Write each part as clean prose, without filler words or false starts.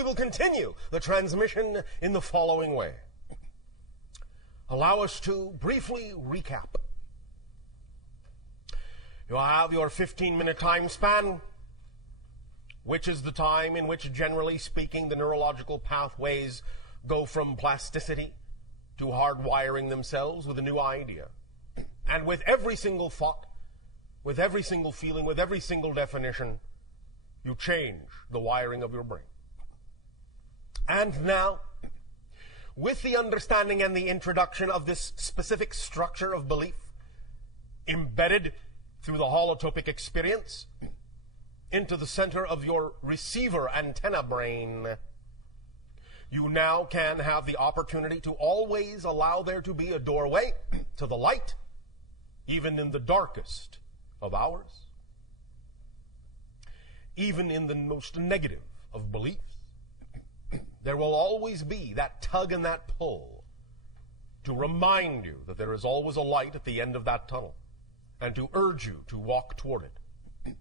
we will continue the transmission in the following way. Allow us to briefly recap. You have your 15-minute time span, which is the time in which, generally speaking, the neurological pathways go from plasticity to hardwiring themselves with a new idea. And with every single thought, with every single feeling, with every single definition, you change the wiring of your brain. And now, with the understanding and the introduction of this specific structure of belief, embedded through the holotopic experience into the center of your receiver antenna brain, you now can have the opportunity to always allow there to be a doorway to the light, even in the darkest of hours, even in the most negative of beliefs. There will always be that tug and that pull to remind you that there is always a light at the end of that tunnel, and to urge you to walk toward it.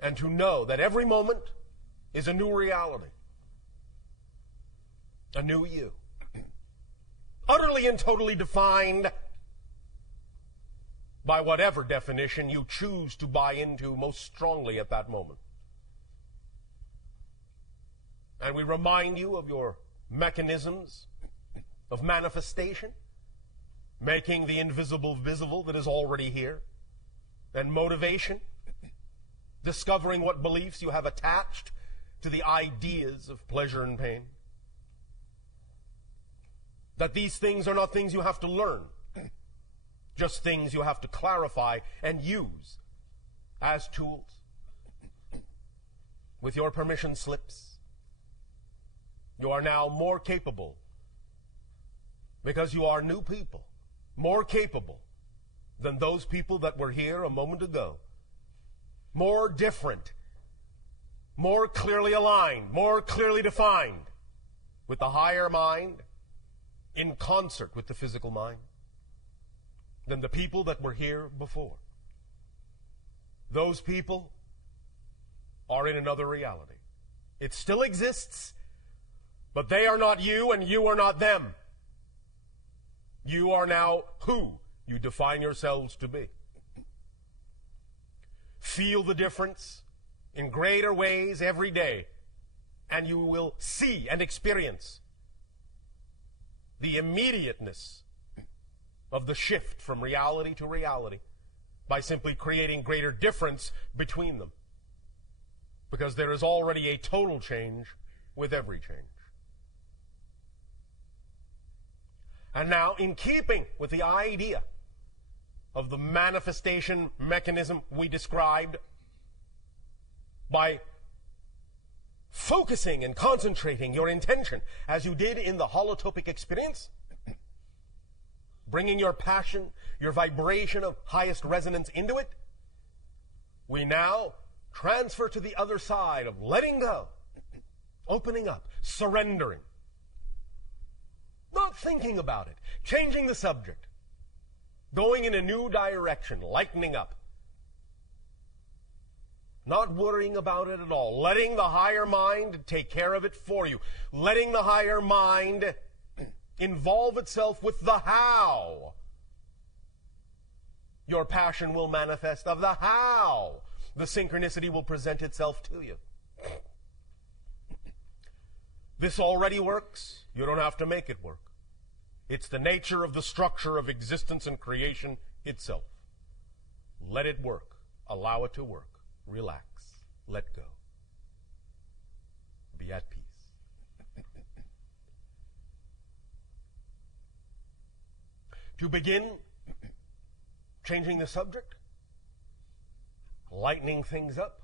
And to know that every moment is a new reality, a new you, utterly and totally defined by whatever definition you choose to buy into most strongly at that moment. And we remind you of your mechanisms of manifestation, making the invisible visible that is already here, and motivation, discovering what beliefs you have attached to the ideas of pleasure and pain. That these things are not things you have to learn, just things you have to clarify and use as tools. With your permission slips, you are now more capable, because you are new people, more capable than those people that were here a moment ago, more different, more clearly aligned, more clearly defined with the higher mind in concert with the physical mind than the people that were here before. Those people are in another reality. It still exists, but they are not you and you are not them. You are now who you define yourselves to be. Feel the difference in greater ways every day, and you will see and experience the immediateness of the shift from reality to reality by simply creating greater difference between them. Because there is already a total change with every change. And now, in keeping with the idea of the manifestation mechanism we described, by focusing and concentrating your intention as you did in the holotopic experience, bringing your passion, your vibration of highest resonance into it, we now transfer to the other side of letting go, opening up, surrendering. Not thinking about it, changing the subject, going in a new direction, lightening up. Not worrying about it at all, letting the higher mind take care of it for you, letting the higher mind involve itself with the how your passion will manifest, of the how the synchronicity will present itself to you. This already works. You don't have to make it work. It's the nature of the structure of existence and creation itself. Let it work. Allow it to work. Relax. Let go. Be at peace. To begin changing the subject, lightening things up,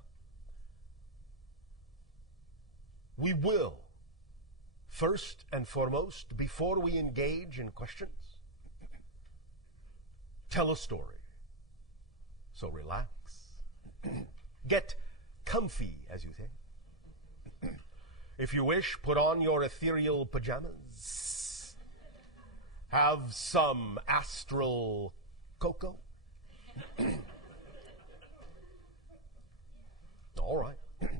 we will, first and foremost, before we engage in questions, tell a story. So relax. Get comfy, as you say. If you wish, put on your ethereal pajamas. Have some astral cocoa. All right.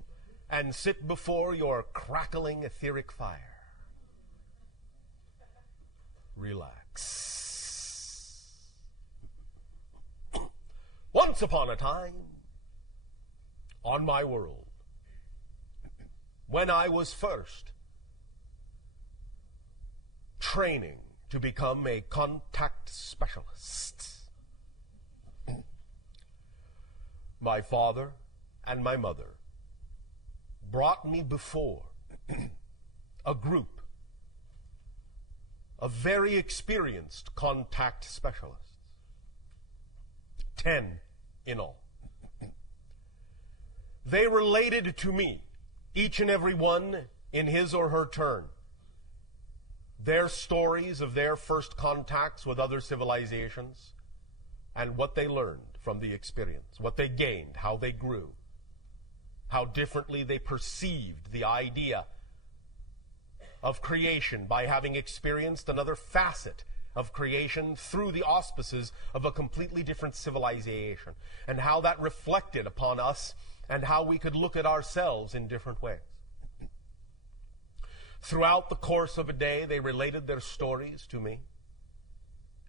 and sit before your crackling etheric fire. Relax. Once upon a time, on my world, when I was first training to become a contact specialist, my father and my mother brought me before a group of very experienced contact specialists, 10 in all. They related to me, each and every one in his or her turn, their stories of their first contacts with other civilizations and what they learned from the experience, what they gained, how they grew, how differently they perceived the idea of creation by having experienced another facet of creation through the auspices of a completely different civilization, and how that reflected upon us and how we could look at ourselves in different ways. Throughout the course of a day, they related their stories to me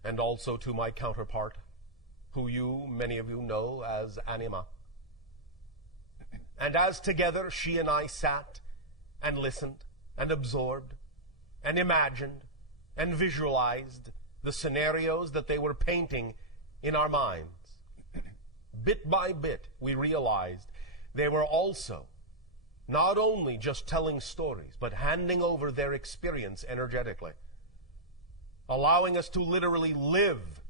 and also to my counterpart, who many of you know as Anima. And as together she and I sat and listened and absorbed and imagined and visualized the scenarios that they were painting in our minds, bit by bit we realized they were also not only just telling stories, but handing over their experience energetically, allowing us to literally live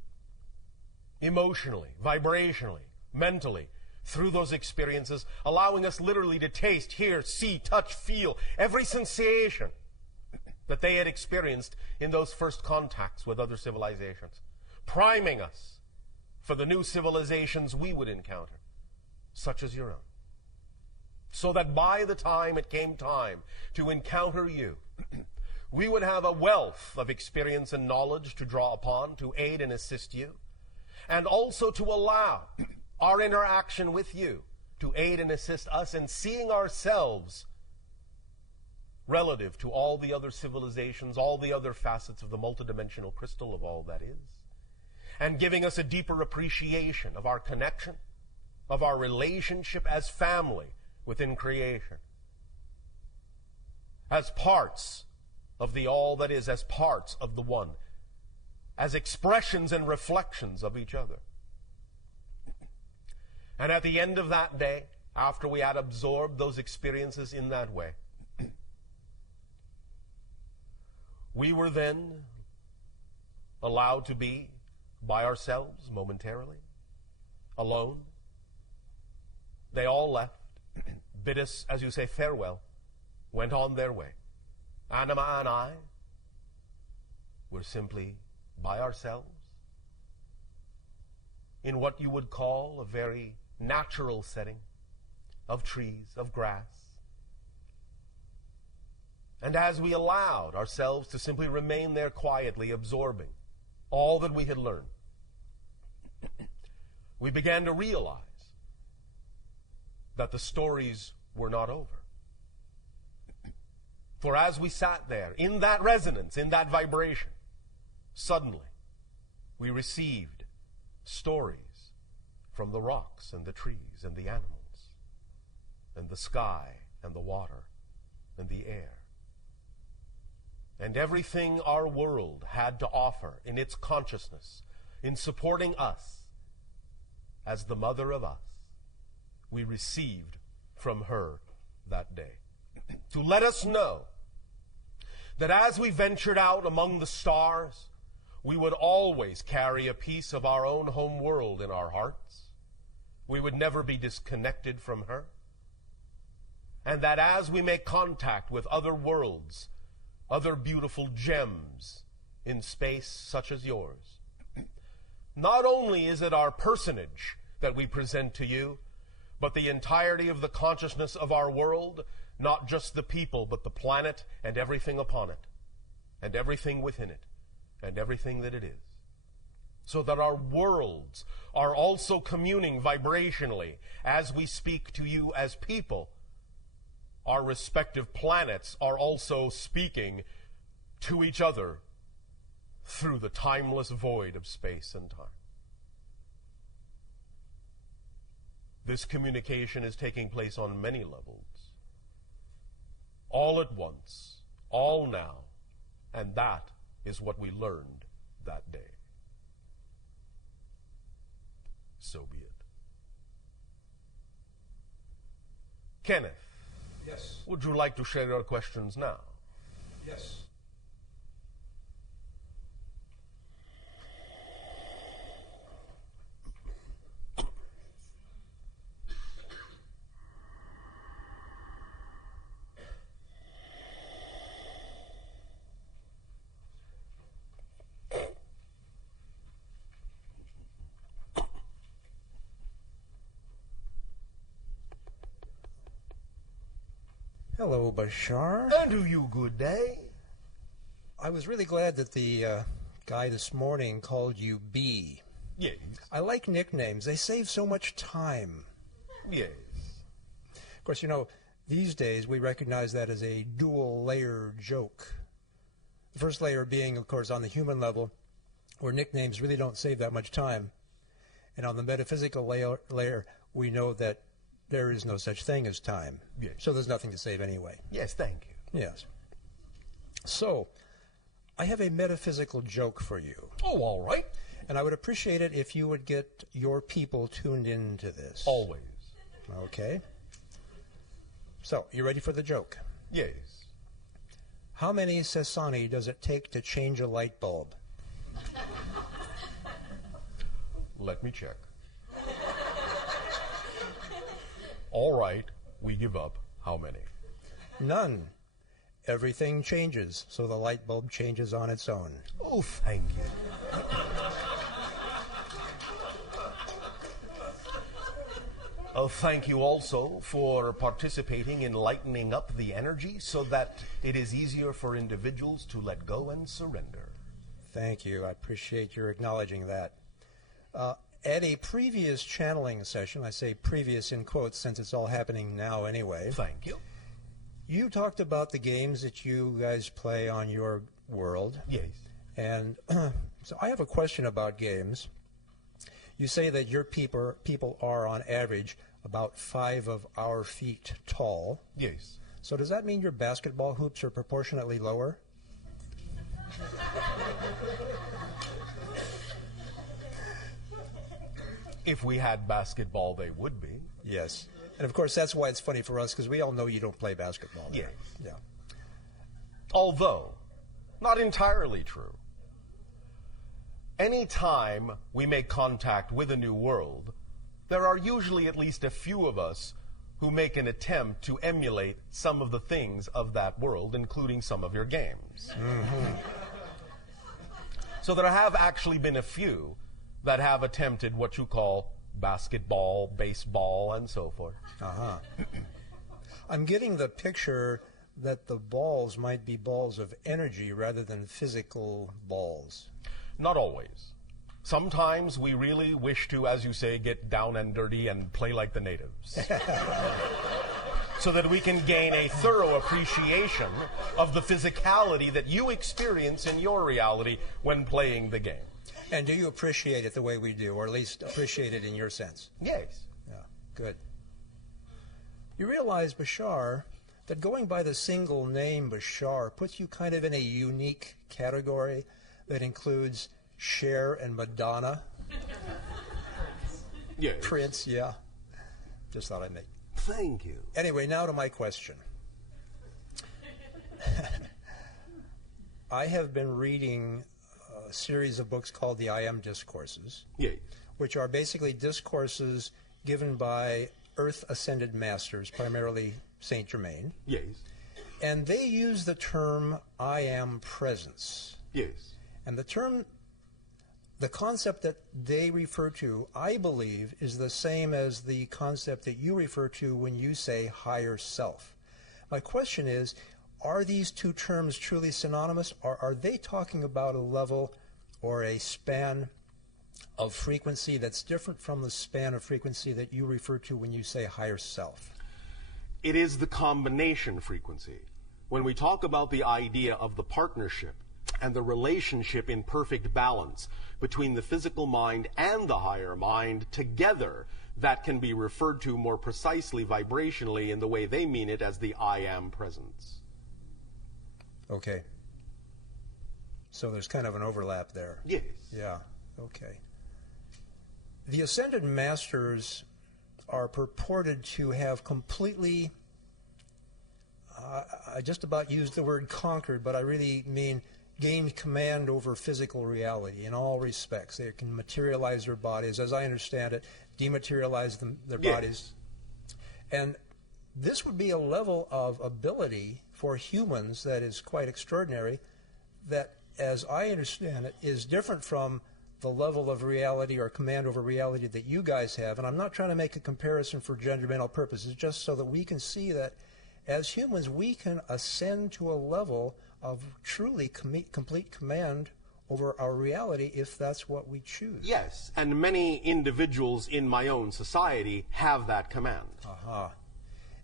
emotionally, vibrationally, mentally, through those experiences, allowing us literally to taste, hear, see, touch, feel every sensation that they had experienced in those first contacts with other civilizations, priming us for the new civilizations we would encounter, such as your own. So that by the time it came time to encounter you, we would have a wealth of experience and knowledge to draw upon, to aid and assist you, and also to allow our interaction with you to aid and assist us in seeing ourselves relative to all the other civilizations, all the other facets of the multidimensional crystal of all that is, and giving us a deeper appreciation of our connection, of our relationship as family within creation, as parts of the all that is, as parts of the one, as expressions and reflections of each other. And at the end of that day, after we had absorbed those experiences in that way, we were then allowed to be by ourselves momentarily, alone. They all left, bid us, as you say, farewell, went on their way. Anima and I were simply by ourselves in what you would call a very natural setting of trees, of grass. And as we allowed ourselves to simply remain there quietly, absorbing all that we had learned, we began to realize that the stories were not over. For as we sat there, in that resonance, in that vibration, suddenly we received stories from the rocks and the trees and the animals and the sky and the water and the air. And everything our world had to offer in its consciousness, in supporting us as the mother of us, we received from her that day. To let us know that as we ventured out among the stars, we would always carry a piece of our own home world in our hearts. We would never be disconnected from her. And that as we make contact with other worlds, other beautiful gems in space such as yours, not only is it our personage that we present to you, but the entirety of the consciousness of our world, not just the people, but the planet and everything upon it, and everything within it, and everything that it is. So that our worlds are also communing vibrationally as we speak to you as people our respective planets are also speaking to each other through the timeless void of space and time. This communication is taking place on many levels, all at once, all now, and that is what we learned that day. So be it. Kenneth. Yes. Would you like to share your questions now? Yes. Hello, Bashar. And to you good day. I was really glad that the guy this morning called you B. Yes. I like nicknames. They save so much time. Yes. Of course, you know, these days we recognize that as a dual-layer joke. The first layer being, of course, on the human level, where nicknames really don't save that much time. And on the metaphysical layer, we know that there is no such thing as time. Yes. So there's nothing to save anyway. Yes, thank you. Yes. So, I have a metaphysical joke for you. Oh, all right. And I would appreciate it if you would get your people tuned into this. Always. Okay. So, you ready for the joke? Yes. How many Sasani does it take to change a light bulb? Let me check. All right, we give up. How many? None. Everything changes, so the light bulb changes on its own. Oh, thank you. Thank you also for participating in lightening up the energy so that it is easier for individuals to let go and surrender. Thank you. I appreciate your acknowledging that. At a previous channeling session, I say previous in quotes since it's all happening now anyway. Thank you. You talked about the games that you guys play on your world. Yes. And so I have a question about games. You say that your people are on average about 5 of our feet tall. Yes. So does that mean your basketball hoops are proportionately lower? If we had basketball, they would be. Yes. And of course, that's why it's funny for us, because we all know you don't play basketball. Yes. Yeah. Although, not entirely true. Any time we make contact with a new world, there are usually at least a few of us who make an attempt to emulate some of the things of that world, including some of your games. Mm-hmm. So there have actually been a few that have attempted what you call basketball, baseball, and so forth. Uh-huh. I'm getting the picture that the balls might be balls of energy rather than physical balls. Not always. Sometimes we really wish to, as you say, get down and dirty and play like the natives. So that we can gain a thorough appreciation of the physicality that you experience in your reality when playing the game. And do you appreciate it the way we do, or at least appreciate it in your sense? Yes. Yeah, good. You realize, Bashar, that going by the single name Bashar puts you kind of in a unique category that includes Cher and Madonna. Yes. Prince, yeah. Just thought I'd make. Thank you. Anyway, now to my question. I have been reading a series of books called the I Am Discourses, Yes. which are basically discourses given by Earth Ascended Masters, primarily Saint Germain. Yes. And they use the term I Am Presence. Yes. And the concept that they refer to, I believe, is the same as the concept that you refer to when you say higher self. My question is, are these two terms truly synonymous, or are they talking about a level or a span of frequency that's different from the span of frequency that you refer to when you say higher self? It is the combination frequency. When we talk about the idea of the partnership and the relationship in perfect balance between the physical mind and the higher mind together, that can be referred to more precisely vibrationally in the way they mean it as the I am presence. Okay. So there's kind of an overlap there. Yes. Yeah. Okay. The Ascended Masters are purported to have completely, I just about used the word conquered, but I really mean gained command over physical reality in all respects. They can materialize their bodies, as I understand it, dematerialize their bodies. And this would be a level of ability for humans that is quite extraordinary, that, as I understand it, is different from the level of reality or command over reality that you guys have. And I'm not trying to make a comparison for judgmental purposes, just so that we can see that as humans we can ascend to a level of truly complete command over our reality if that's what we choose. Yes, and many individuals in my own society have that command.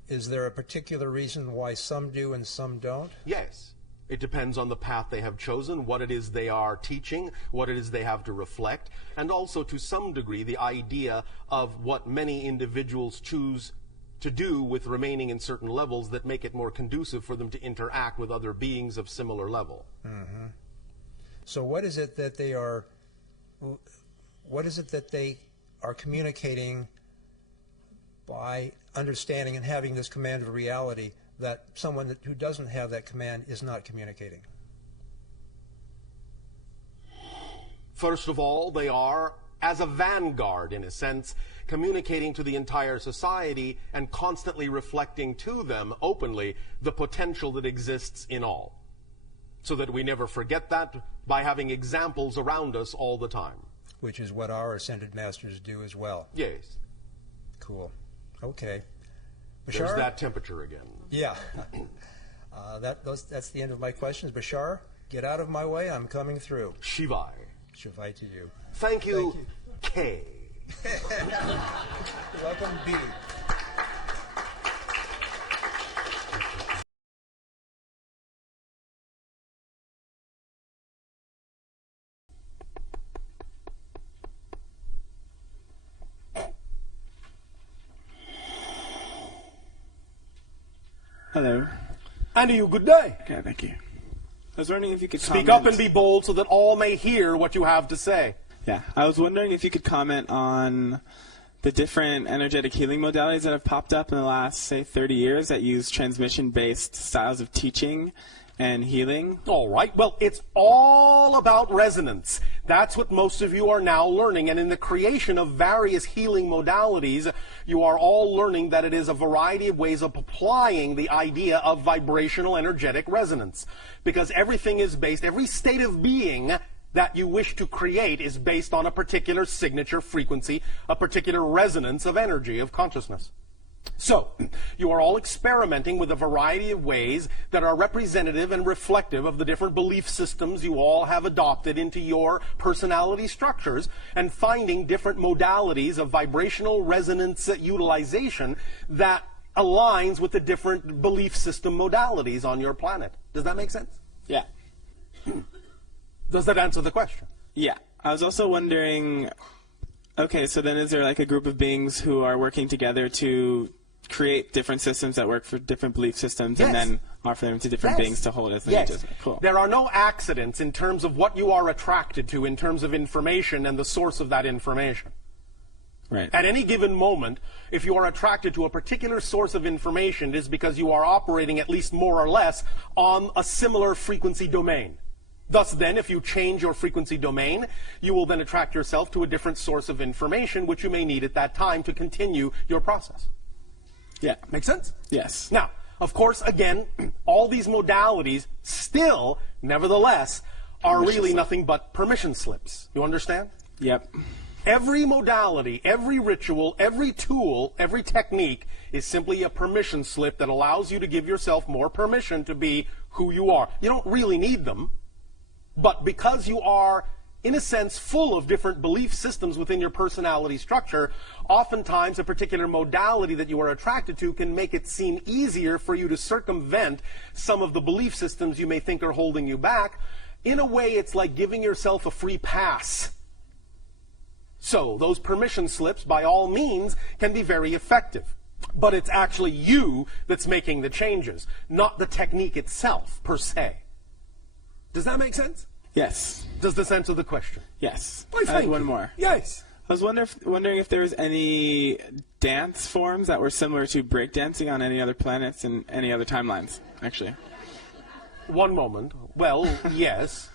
Is there a particular reason why some do and some don't? Yes. It depends on the path they have chosen, what it is they are teaching, what it is they have to reflect, and also to some degree the idea of what many individuals choose to do with remaining in certain levels that make it more conducive for them to interact with other beings of similar level. Mm-hmm. So what is it that they are communicating by understanding and having this command of reality that someone who doesn't have that command is not communicating? First of all, they are, as a vanguard in a sense, communicating to the entire society and constantly reflecting to them openly the potential that exists in all, so that we never forget that by having examples around us all the time. Which is what our Ascended Masters do as well. Yes. Cool. Okay. Bashar? There's that temperature again. Yeah. That's the end of my questions. Bashar, get out of my way. I'm coming through. Shivai. Shivai to you. Thank you. K. Welcome, B. Hello. And you, good day. Okay, thank you. I was wondering if you could Speak up and be bold so that all may hear what you have to say. Yeah, I was wondering if you could comment on the different energetic healing modalities that have popped up in the last, say, 30 years that use transmission-based styles of teaching and healing. All right. Well, it's all about resonance. That's what most of you are now learning. And in the creation of various healing modalities, you are all learning that it is a variety of ways of applying the idea of vibrational energetic resonance. Because everything is based, every state of being that you wish to create is based on a particular signature frequency, a particular resonance of energy, of consciousness. So, you are all experimenting with a variety of ways that are representative and reflective of the different belief systems you all have adopted into your personality structures, and finding different modalities of vibrational resonance utilization that aligns with the different belief system modalities on your planet. Does that make sense? Yeah. Does that answer the question? Yeah. I was also wondering, okay, so then is there like a group of beings who are working together to create different systems that work for different belief systems, and then offer them to different beings to hold as images? Cool. There are no accidents in terms of what you are attracted to in terms of information and the source of that information. Right. At any given moment, if you are attracted to a particular source of information, it is because you are operating at least more or less on a similar frequency domain. Thus then, if you change your frequency domain, you will then attract yourself to a different source of information which you may need at that time to continue your process. Yeah. Make sense? Yes. Now, of course, again, all these modalities still, nevertheless, are really nothing but permission slips. You understand? Yep. Every modality, every ritual, every tool, every technique is simply a permission slip that allows you to give yourself more permission to be who you are. You don't really need them, but because you are in a sense, full of different belief systems within your personality structure, oftentimes a particular modality that you are attracted to can make it seem easier for you to circumvent some of the belief systems you may think are holding you back. In a way, it's like giving yourself a free pass. So those permission slips, by all means, can be very effective. But it's actually you that's making the changes, not the technique itself, per se. Does that make sense? Yes. Does this answer the question? Yes. Why, I had one more. Yes. I was wondering if there was any dance forms that were similar to breakdancing on any other planets and any other timelines, actually. One moment. Well, yes.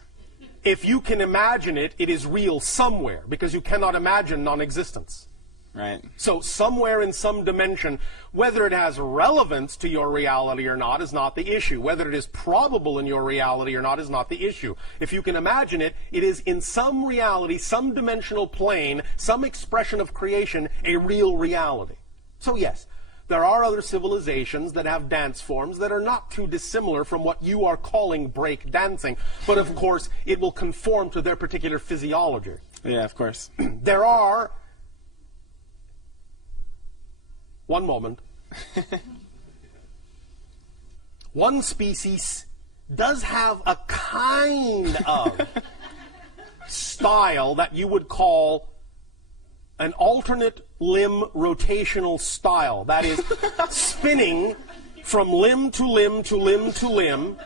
If you can imagine it, it is real somewhere, because you cannot imagine non-existence. Right. So somewhere in some dimension, whether it has relevance to your reality or not is not the issue. Whether it is probable in your reality or not is not the issue. If you can imagine it, it is in some reality, some dimensional plane, some expression of creation, a real reality. So yes, there are other civilizations that have dance forms that are not too dissimilar from what you are calling break dancing, but of course it will conform to their particular physiology. Yeah, of course. There are... One moment. One species does have a kind of style that you would call an alternate limb rotational style. That is, spinning from limb to limb to limb to limb,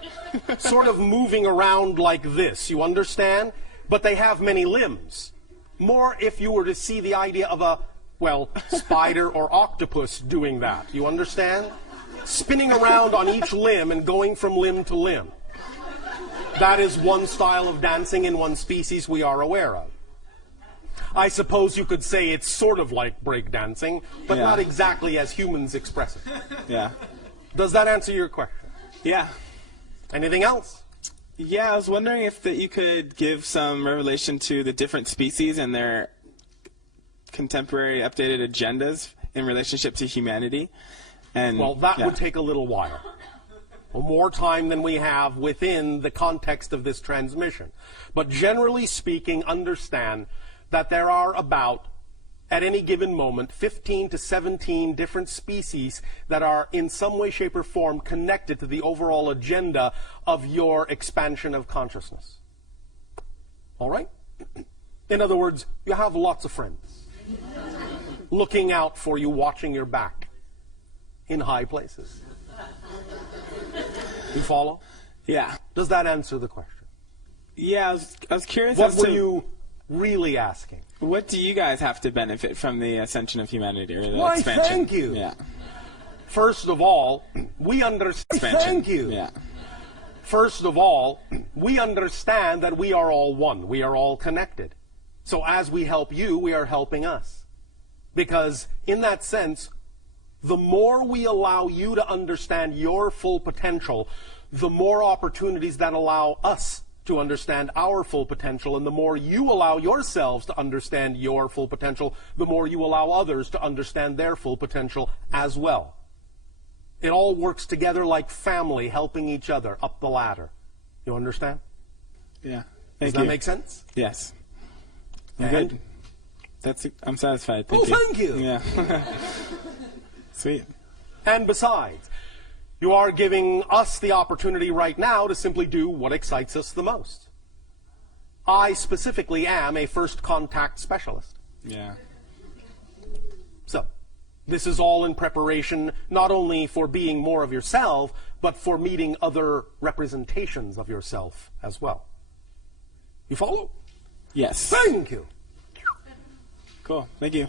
sort of moving around like this. You understand? But they have many limbs. More if you were to see the idea of a, well, spider or octopus doing that. You understand? Spinning around on each limb and going from limb to limb. That is one style of dancing in one species we are aware of. I suppose you could say it's sort of like breakdancing, but not exactly as humans express it. Yeah. Does that answer your question? Yeah. Anything else? Yeah, I was wondering if that you could give some revelation to the different species and their contemporary updated agendas in relationship to humanity. And well, that would take a little while. More time than we have within the context of this transmission. But generally speaking, understand that there are about, at any given moment, 15 to 17 different species that are in some way, shape, or form connected to the overall agenda of your expansion of consciousness. All right? In other words, you have lots of friends looking out for you, watching your back in high places. You follow? Yeah. Does that answer the question? Yeah, I was curious What as were to you really asking? what do you guys have to benefit from the ascension of humanity or the Why, expansion? thank you. Yeah. First of all, we understand. Thank you. Yeah. First of all, we understand that we are all one. We are all connected. So as we help you, we are helping us. Because in that sense, the more we allow you to understand your full potential, the more opportunities that allow us to understand our full potential, and the more you allow yourselves to understand your full potential, the more you allow others to understand their full potential as well. It all works together like family helping each other up the ladder. You understand? Yeah. Does that make sense? Yes. And? Good. I'm satisfied. Thank Oh, you. thank you. Yeah. Sweet. And besides, you are giving us the opportunity right now to simply do what excites us the most. I specifically am a first contact specialist. Yeah. So, this is all in preparation not only for being more of yourself, but for meeting other representations of yourself as well. You follow? Yes. Thank you. Cool. Thank you.